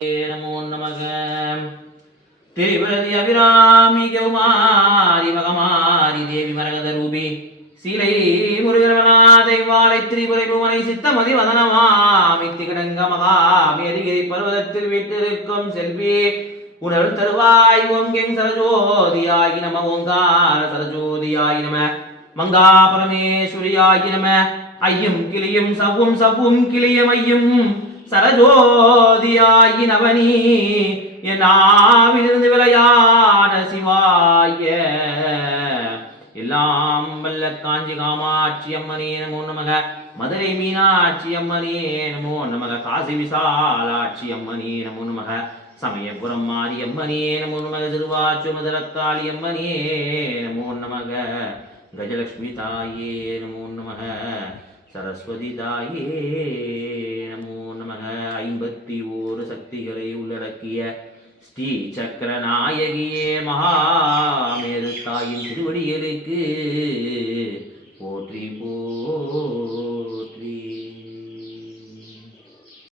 நமோ நமக. திரிபுரதி அபிராமி கௌமாரி மகமாரி தேவி மரகத ரூபி சீலை முருகரவநாதை வாழை திரிபுரை புவனை சித்தமதி வதனமாமி திகடங்க மகாமி அரிகிரி பர்வதத்தில் வீட்டிருக்கும் செல்வி உணர்வு தருவாய் ஓங்கெங் சரஜோதியாகி நம ஓங்கார சரஜோதியாகி நம மங்கா பரமேஸ்வரியாகி நம ஐயும் கிளியும் சவ்வும் சவ்வும் கிளியம் ஐயும் சரஜோதியாகி நவனி என் நாவிலிருந்து விளையான சிவாய. எல்லாம் வல்ல காஞ்சி காமாட்சி அம்மனே நமோ நமக. மதுரை மீனாட்சி அம்மனே நமோ நமக. காசி விசாலாட்சி அம்மனே நமோ நமக. சமயபுரம் மாரியம்மனே நமோ நமக. திருவாச்சூர் மதுரக்காளி அம்மனே நமோ நமக. கஜலட்சுமி தாயே நமோ நமக. சரஸ்வதி தாயே நமோ நமக. 51 சக்திகளை உள்ளடக்கிய ஸ்ரீ சக்கர நாயகியே மகாமேரு தாயின் திருவடிகளுக்கு போற்றி போற்றி.